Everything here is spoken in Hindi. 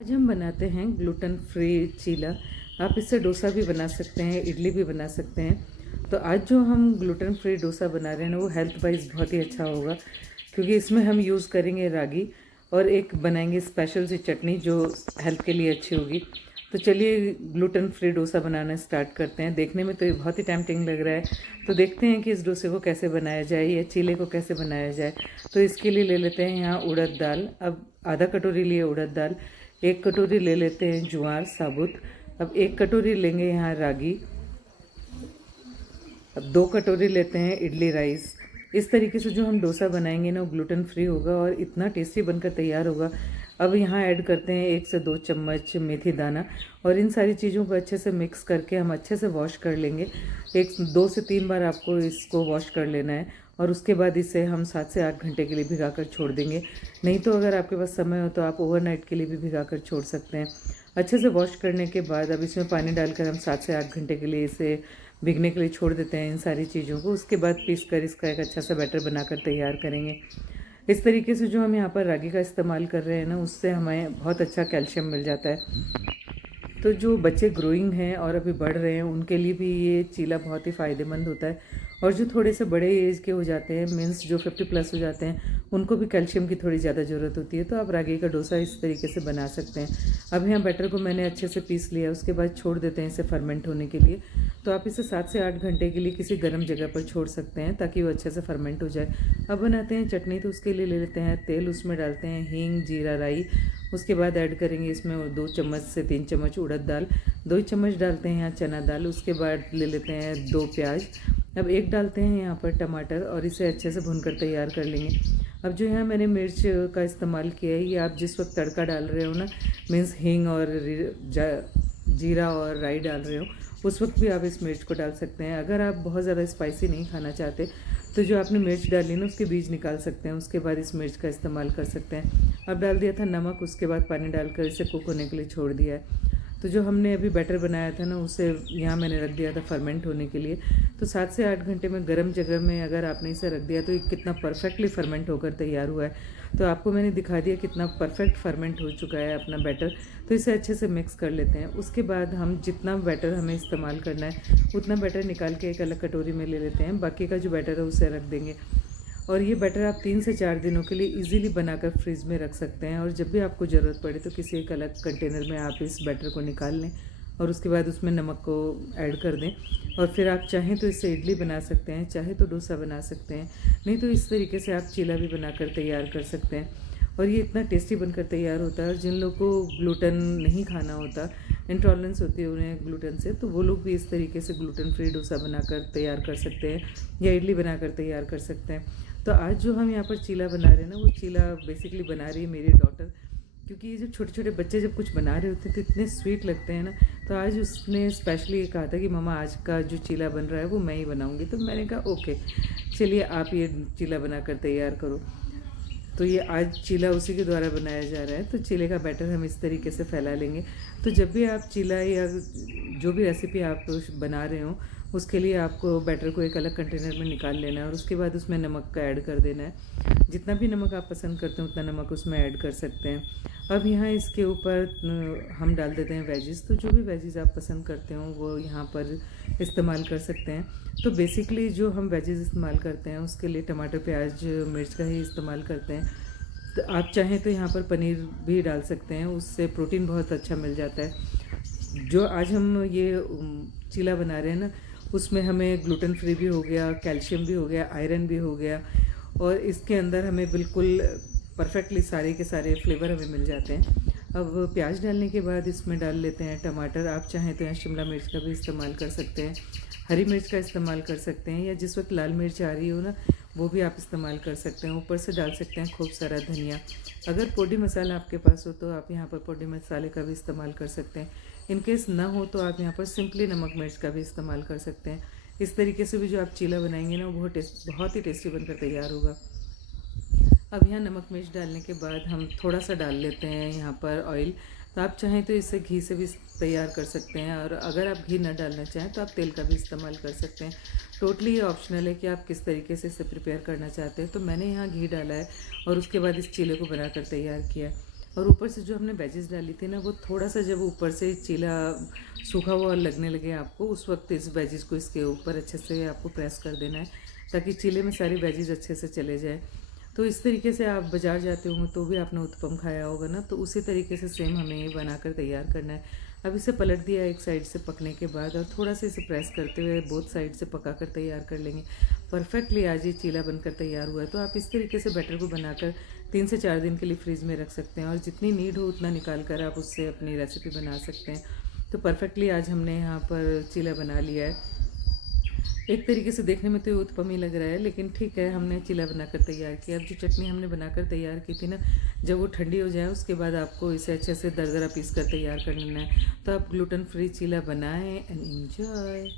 आज हम बनाते हैं ग्लूटेन फ्री चीला। आप इससे डोसा भी बना सकते हैं, इडली भी बना सकते हैं। तो आज जो हम ग्लूटेन फ्री डोसा बना रहे हैं ना, वो हेल्थ वाइज बहुत ही अच्छा होगा, क्योंकि इसमें हम यूज़ करेंगे रागी और एक बनाएंगे स्पेशल सी चटनी जो हेल्थ के लिए अच्छी होगी। तो चलिए ग्लूटेन फ्री डोसा बनाना स्टार्ट करते हैं। देखने में तो ये बहुत ही टेम्पटिंग लग रहा है, तो देखते हैं कि इस डोसे को कैसे बनाया जाए या चीले को कैसे बनाया जाए। तो इसके लिए ले लेते हैं यहाँ उड़द दाल। अब आधा कटोरी लिए उड़द दाल, 1 कटोरी ले लेते हैं ज्वार साबुत। अब 1 कटोरी लेंगे यहाँ रागी। अब 2 कटोरी लेते हैं इडली राइस। इस तरीके से जो हम डोसा बनाएंगे ना, वो ग्लूटेन फ्री होगा और इतना टेस्टी बनकर तैयार होगा। अब यहाँ ऐड करते हैं 1 से 2 चम्मच मेथी दाना, और इन सारी चीज़ों को अच्छे से मिक्स करके हम अच्छे से वॉश कर लेंगे। 2 से 3 बार आपको इसको वॉश कर लेना है, और उसके बाद इसे हम 7 से 8 घंटे के लिए भिगा कर छोड़ देंगे। नहीं तो अगर आपके पास समय हो तो आप ओवरनाइट के लिए भी भिगा कर छोड़ सकते हैं। अच्छे से वॉश करने के बाद अब इसमें पानी डालकर हम 7 से 8 घंटे के लिए इसे भीगने के लिए छोड़ देते हैं इन सारी चीज़ों को। उसके बाद पीस कर इसका एक अच्छा सा बैटर बनाकर तैयार करेंगे। इस तरीके से जो हम यहाँ पर रागी का इस्तेमाल कर रहे हैं ना, उससे हमें बहुत अच्छा कैल्शियम मिल जाता है। तो जो बच्चे ग्रोइंग हैं और अभी बढ़ रहे हैं, उनके लिए भी ये चीला बहुत ही फ़ायदेमंद होता है। और जो थोड़े से बड़े एज के हो जाते हैं, मीन्स जो 50 प्लस हो जाते हैं, उनको भी कैल्शियम की थोड़ी ज़्यादा ज़रूरत होती है। तो आप रागी का डोसा इस तरीके से बना सकते हैं। अब यहाँ बैटर को मैंने अच्छे से पीस लिया, उसके बाद छोड़ देते हैं इसे फर्मेंट होने के लिए। तो आप इसे 7 से 8 घंटे के लिए किसी गर्म जगह पर छोड़ सकते हैं, ताकि वो अच्छे से फर्मेंट हो जाए। अब बनाते हैं चटनी। तो उसके लिए ले लेते हैं तेल, उसमें डालते हैं हींग, जीरा, राई। उसके बाद ऐड करेंगे इसमें 2 चम्मच से 3 चम्मच उड़द दाल, 2 चम्मच डालते हैं यहाँ चना दाल। उसके बाद ले लेते हैं 2 प्याज। अब 1 डालते हैं यहाँ पर टमाटर, और इसे अच्छे से भूनकर तैयार कर लेंगे। अब जो यहाँ मैंने मिर्च का इस्तेमाल किया है, ये आप जिस वक्त तड़का डाल रहे हो ना, मीन्स हींग और जीरा और राई डाल रहे हो, उस वक्त भी आप इस मिर्च को डाल सकते हैं। अगर आप बहुत ज़्यादा स्पाइसी नहीं खाना चाहते, तो जो आपने मिर्च डाली ना, उसके बीज निकाल सकते हैं। उसके बाद इस मिर्च का इस्तेमाल कर सकते हैं। अब डाल दिया था नमक, उसके बाद पानी डालकर इसे कुक होने के लिए छोड़ दिया है। तो जो हमने अभी बैटर बनाया था ना, उसे यहाँ मैंने रख दिया था फर्मेंट होने के लिए। तो 7 से 8 घंटे में गर्म जगह में अगर आपने इसे रख दिया, तो ये कितना परफेक्टली फर्मेंट होकर तैयार हुआ है। तो आपको मैंने दिखा दिया कितना परफेक्ट फर्मेंट हो चुका है अपना बैटर। तो इसे अच्छे से मिक्स कर लेते हैं। उसके बाद हम जितना बैटर हमें इस्तेमाल करना है, उतना बैटर निकाल के एक अलग कटोरी में ले लेते हैं। बाकी का जो बैटर है उसे रख देंगे। और ये बैटर आप 3 से 4 दिनों के लिए इजीली बनाकर फ्रीज में रख सकते हैं। और जब भी आपको ज़रूरत पड़े, तो किसी एक अलग कंटेनर में आप इस बैटर को निकाल लें, और उसके बाद उसमें नमक को ऐड कर दें। और फिर आप चाहें तो इससे इडली बना सकते हैं, चाहे तो डोसा बना सकते हैं, नहीं तो इस तरीके से आप चीला भी बनाकर तैयार कर सकते हैं। और ये इतना टेस्टी बनकर तैयार होता है। और जिन लोगों को ग्लूटेन नहीं खाना होता, इंटॉलरेंस होती है उन्हें ग्लूटेन से, तो वो लोग भी इस तरीके से ग्लूटेन फ्री डोसा बनाकर तैयार कर सकते हैं, या इडली बनाकर तैयार कर सकते हैं। तो आज जो हम यहाँ पर चीला बना रहे हैं ना, वो चीला बेसिकली बना रही है मेरी डॉटर, क्योंकि ये जब छोटे छोटे बच्चे जब कुछ बना रहे होते हैं तो इतने स्वीट लगते हैं ना। तो आज उसने स्पेशली ये कहा था कि मम्मा, आज का जो चीला बन रहा है वो मैं ही बनाऊंगी। तो मैंने कहा ओके, चलिए आप ये चीला बनाकर तैयार करो। तो ये आज चीला उसी के द्वारा बनाया जा रहा है। तो चीले का बैटर हम इस तरीके से फैला लेंगे। तो जब भी आप चीला या जो भी रेसिपी आप बना रहे हो, उसके लिए आपको बैटर को एक अलग कंटेनर में निकाल लेना है, और उसके बाद उसमें नमक का ऐड कर देना है। जितना भी नमक आप पसंद करते हैं, उतना नमक उसमें ऐड कर सकते हैं। अब यहाँ इसके ऊपर हम डाल देते हैं वेजिस। तो जो भी वेजिस आप पसंद करते हो, वो यहाँ पर इस्तेमाल कर सकते हैं। तो बेसिकली जो हम वेजिस इस्तेमाल करते हैं, उसके लिए टमाटर, प्याज, मिर्च का ही इस्तेमाल करते हैं। तो आप चाहें तो यहाँ पर पनीर भी डाल सकते हैं, उससे प्रोटीन बहुत अच्छा मिल जाता है। जो आज हम ये चीला बना रहे हैं ना, उसमें हमें ग्लूटेन फ्री भी हो गया, कैल्शियम भी हो गया, आयरन भी हो गया, और इसके अंदर हमें बिल्कुल परफेक्टली सारे के सारे फ्लेवर हमें मिल जाते हैं। अब प्याज डालने के बाद इसमें डाल लेते हैं टमाटर। आप चाहें तो यहाँ शिमला मिर्च का भी इस्तेमाल कर सकते हैं, हरी मिर्च का इस्तेमाल कर सकते हैं, या जिस वक्त लाल मिर्च आ रही हो ना, वो भी आप इस्तेमाल कर सकते हैं। ऊपर से डाल सकते हैं खूब सारा धनिया। अगर पोडी मसाला आपके पास हो, तो आप यहाँ पर पोडी मसाले का भी इस्तेमाल कर सकते हैं। इनकेस ना हो, तो आप यहाँ पर सिंपली नमक मिर्च का भी इस्तेमाल कर सकते हैं। इस तरीके से भी जो आप चीला बनाएंगे ना, वो बहुत ही टेस्टी बनकर तैयार होगा। अब यहाँ नमक मिर्च डालने के बाद हम थोड़ा सा डाल लेते हैं यहाँ पर ऑयल। तो आप चाहें तो इससे घी से भी तैयार कर सकते हैं, और अगर आप घी ना डालना चाहें तो आप तेल का भी इस्तेमाल कर सकते हैं। टोटली ये ऑप्शनल है कि आप किस तरीके से इसे प्रिपेयर करना चाहते हैं। तो मैंने यहाँ घी डाला है, और उसके बाद इस चीले को बनाकर तैयार किया है। और ऊपर से जो हमने वेजेस डाली थी ना, वो थोड़ा सा जब ऊपर से चीला सूखा हुआ लगने लगे आपको, उस वक्त इस वेजेस को इसके ऊपर अच्छे से आपको प्रेस कर देना है ताकि चीले में सारी वेजेस अच्छे से चले जाए। तो इस तरीके से आप बाज़ार जाते होंगे तो भी आपने उत्पम खाया होगा ना, तो उसी तरीके से सेम हमें ये बनाकर तैयार करना है। अब इसे पलट दिया एक साइड से पकने के बाद, और थोड़ा सा इसे प्रेस करते हुए बोथ साइड से पका कर तैयार कर लेंगे। परफेक्टली आज ये चीला बनकर तैयार हुआ है। तो आप इस तरीके से बैटर को बनाकर 3 से 4 दिन के लिए फ्रीज़ में रख सकते हैं, और जितनी नीड हो उतना निकाल कर आप उससे अपनी रेसिपी बना सकते हैं। तो परफेक्टली आज हमने यहाँ पर चीला बना लिया है। एक तरीके से देखने में तो ये उत्पम ही लग रहा है, लेकिन ठीक है, हमने चीला बनाकर तैयार किया। अब जो चटनी हमने बनाकर तैयार की थी ना, जब वो ठंडी हो जाए उसके बाद आपको इसे अच्छे से दरदरा पीस कर तैयार कर लेना है। तो आप ग्लूटेन फ्री चीला बनाएं एंड एंजॉय।